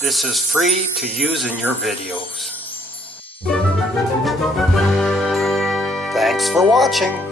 This is free to use in your videos. Thanks for watching.